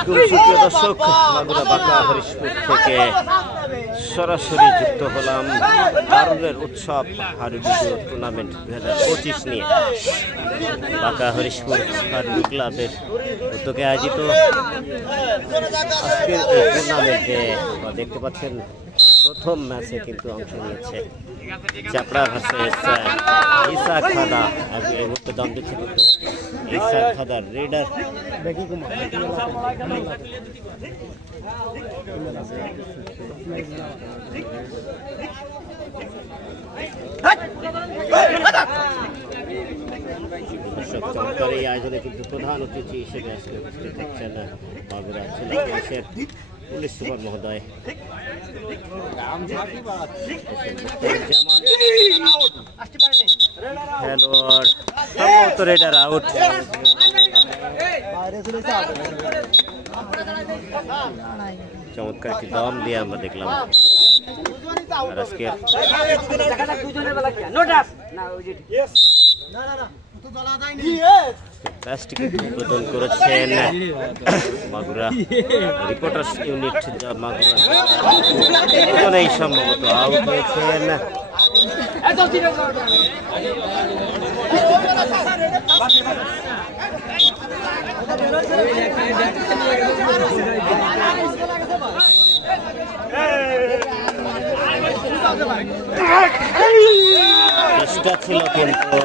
সুপ্রিয় দর্শক, মাগুরা বাঁকা হরিশপুর থেকে সরাসরি যুক্ত হলাম দারুণের উৎসব হাডুডু টুর্নামেন্ট 2025 নিয়ে। বাঁকা হরিশপুর হাডুডু ক্লাবের উদ্যোগে আয়োজিত আজকের এই টুর্নামেন্টে দেখতে পাচ্ছেন প্রথম ম্যাচে কিন্তু অংশ নিয়েছে চাপড়া ভার্সেস ইসা খাদা। এই মুহূর্তে দম দিচ্ছে কিন্তু ইসা খাদার রেডার চমৎকার এই আয়োজনে কিন্তু প্রধান অতিথি হিসেবে আজকে উপস্থিত হচ্ছেন মাগুরা জেলা পুলিশের পুলিশ সুপার মহোদয়। খেলোয়াড় সম্ভবত রেডার আউট। চমৎকার একটি দম দিয়ে আমরা দেখলাম আজকে উদ্বোধন করেছেন মাগুরা রিপোর্টার্স ইউনিট। মাগুরা এই সম্ভবত আউট হয়েছেন। চেষ্টা ছিল কিন্তু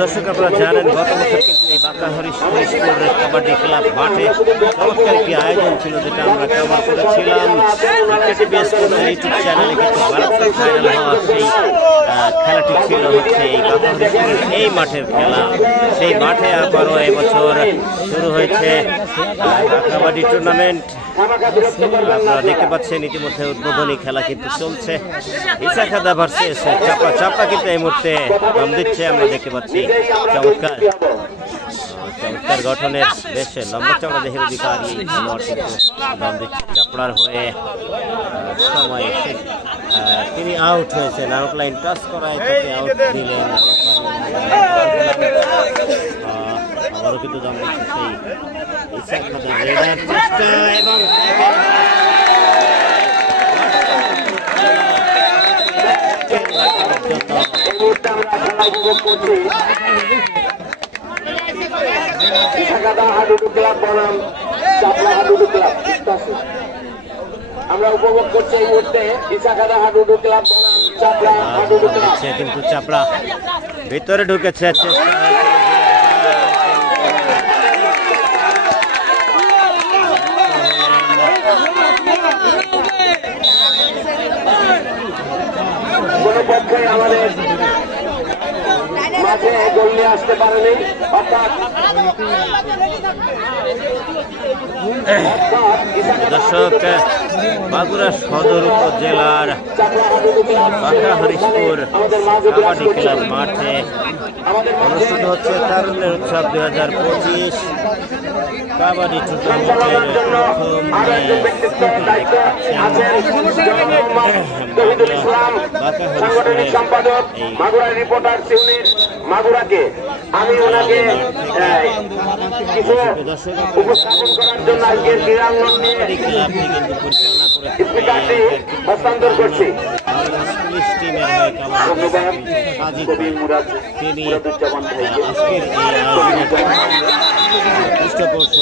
দর্শক, আপনারা জানেন গত বছর কিন্তু এই বাঁকা হরিশপুর কাবাডি ক্লাব মাঠে চমৎকার একটি আয়োজন ছিল, যেটা আমরা কভার করেছিলাম ইউটিউব চ্যানেলে। কিন্তু ভারতের ফাইনাল হওয়ার সেই খেলাটি ছিল হচ্ছে এই বাঁকা হরিশপুরের এই মাঠের খেলা। সেই মাঠে আবারও এবছর শুরু হয়েছে কাবাডি টুর্নামেন্ট। আপনারা দেখতে পাচ্ছেন ইতিমধ্যে উদ্বোধনী খেলা কিন্তু চলছে। ইসা খাদা ভার্সেস চাপড়া। চাপড়া কিন্তু এই মুহূর্তে দম দিচ্ছে, আমরা দেখতে পাচ্ছি। চমৎকার গঠনের বেশ লম্বা চওড়া দেহের অধিকারী খেলোয়াড় কিন্তু দম দিচ্ছে চাপড়ার হয়ে। সময় তিনি আউট হয়েছেন, আউট লাইন টাচ করায় তাকে আউট দিলেন। আবারও কিন্তু দম দিচ্ছে সেই ইসা খাদা রেডার চেষ্টা এবং আমরা উপভোগ করছি এই মুহূর্তে ইসাখাদা হাডুডু ক্লাব বনাম চাপড়া হাডুডু ক্লাব। কিন্তু চাপড়া ভিতরে ঢুকেছে, কোনো পক্ষে আমাদের মাঝে গোল নিয়ে আসতে পারেনি। অর্থাৎ দর্শক, মাগুরা সদর উপজেলার বাঁকা হরিশপুর কাবাডি ক্লাব মাঠে অনুষ্ঠিত হচ্ছে তারুণ্যের উৎসব 2025 কাবাডি টুর্নামেন্টের প্রথম বাঁকা হরিশপুরের মাগুরা রিপোর্টার্স ইউনিট মাগুরাকে আমি ওনাকে কিছু উপস্থাপন করার জন্য আজকের ক্রীড়াঙ্গন নিয়ে স্পিকারটি হস্তান্তর করছি।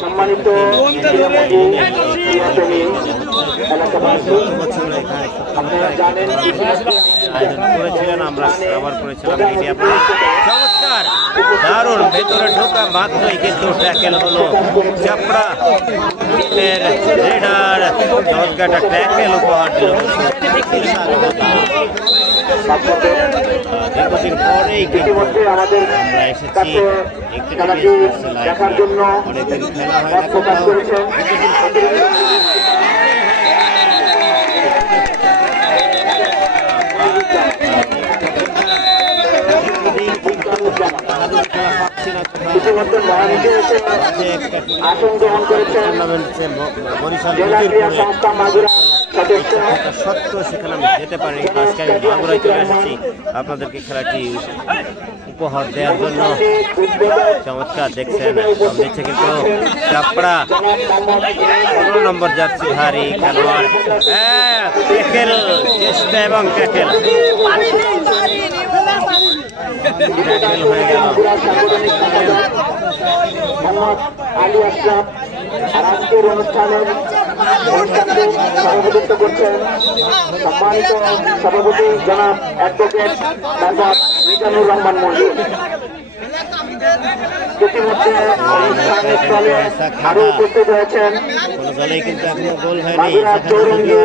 সম্মানিত আপনারা জানেন করেছিলেন, আমরা কভার করেছিলাম মিডিয়া। চমৎকার দারুণ ভেতরে ঢোকা মাত্রই কিন্তু ট্যাকেল হলো চাপড়া টিমের রেডার। চমৎকার ট্যাকেল উপহার দিল। দীর্ঘদিন পরেই ইতিমধ্যে আমাদের আমরা এসেছি দেখার জন্য অনেকদিন খেলা হয় না। পাচ্ছি না ইতিমধ্যে মহামিকে এসে আসন গ্রহণ করেছেন বরিশাল জেলা ক্রীড়া সংস্থা মাগুরা সদস্য সত্য সেখানে আমি যেতে পারি আজকে আমি মাগুরায় চলে এসেছি আপনাদেরকে খেলাটি উপহার দেওয়ার জন্য। চমৎকার দেখছেন নিচ্ছে কিন্তু চাপড়া 15 নম্বর জার্সিধারী খেলোয়াড় ট্যাকেল চেষ্টা এবং ট্যাকেল হয়ে গেল। মোহাম্মদ আলী আশরাফ আজকের অনুষ্ঠানকে সভাপতিত্ব করছেন সম্মানিত সভাপতি জনাব অ্যাডভোকেট মোহাম্মদ মিজানুর রহমান মন্ডল। ইতিমধ্যে অনুষ্ঠানের স্থলে আরো উপস্থিত হয়েছেন মাগুরা চৌরঙ্গি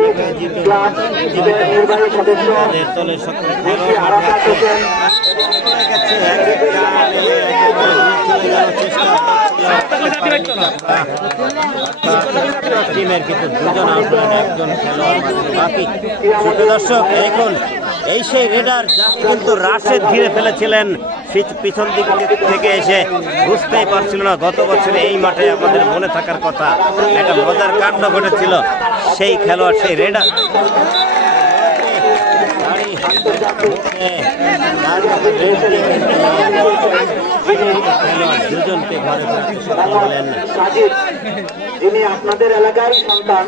ক্লাব নির্বাহী সদস্য আরাফাত হোসেন টিমের কিন্তু দুজন আউট হলেন, একজন খেলোয়াড় বাকি। দর্শক এখন এই সেই রেডার যাকে কিন্তু রাশেদ ঘিরে ফেলেছিলেন পিছন দিক থেকে এসে, বুঝতেই পারছিল না গত বছরে এই মাঠে আমাদের মনে থাকার কথা একটা মজার কাণ্ড ঘটেছিল। সেই খেলোয়াড় সেই রেডার দুজনকে ঘরে বলেন যিনি আপনাদের এলাকারই সন্তান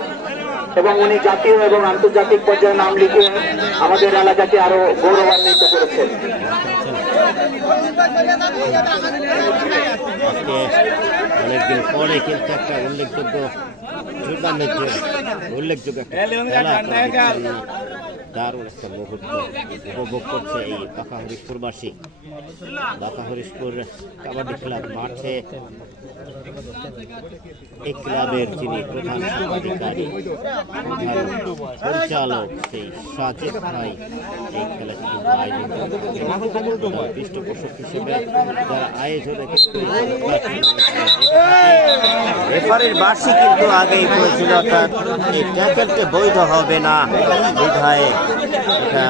এবং উনি জাতীয় এবং আন্তর্জাতিক পর্যায়ে নাম লিখে আমাদের এলাকাকে আরো গৌরবান্বিত করেছেন। আজকে অনেকদিন পরে কিন্তু একটা উল্লেখযোগ্য টুর্নামেন্টের উল্লেখযোগ্য একটা খেলা দারুণ একটা মুহূর্ত উপভোগ করছে এই বাঁকা হরিশপুরবাসী। বাঁকা হরিশপুর কাবাডি ক্লাব মাঠে এই ক্লাবের যিনি প্রধান সাংবাদিকারী প্রধান পরিচালক সেই সাজেদ ভাই এই খেলাটি কিন্তু আয়োজন করেন পৃষ্ঠপোষক হিসেবে যারা আয়োজনে কিন্তু রেফারির বার্ষিক কিন্তু আগেই করেছিল অর্থাৎ এই ট্যাকেলকে বৈধ হবে না বিধায় এটা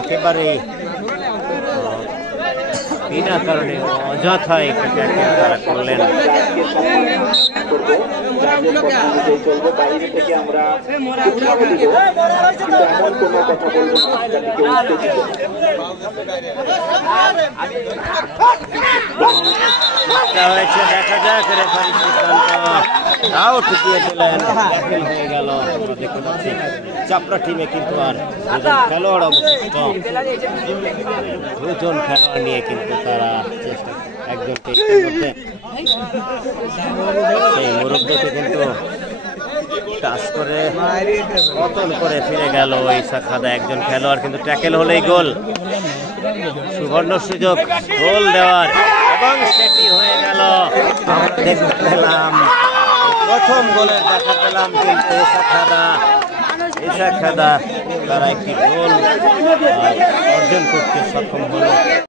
একেবারে বিনা কারণে অযথায় একটা ট্যাকেল তারা করলেন। হয়েছে দেখা যাক রেফারি সিদ্ধান্ত তাও ঠুকিয়ে দিলেন, ট্যাকেল হয়ে গেল। আমরা দেখতে পাচ্ছি চাপড়া টিমে কিন্তু আর দুজন খেলোয়াড় অবশিষ্ট, দুজন খেলোয়াড় নিয়ে কিন্তু তারা চেষ্টা একজনকে ইতিমধ্যে সেই মুরব্বীকে কিন্তু টাচ করে পতন করে ফিরে গেল ওই শাখাদা একজন খেলোয়াড়, কিন্তু ট্যাকেল হলেই গোল, সুবর্ণ সুযোগ গোল দেওয়ার এবং সেটি হয়ে গেল। আমরা দেখতে পেলাম প্রথম গোলের দেখা পেলাম কিন্তু ইসা খাদা তারা একটি গোল অর্জন করতে সক্ষম হলো।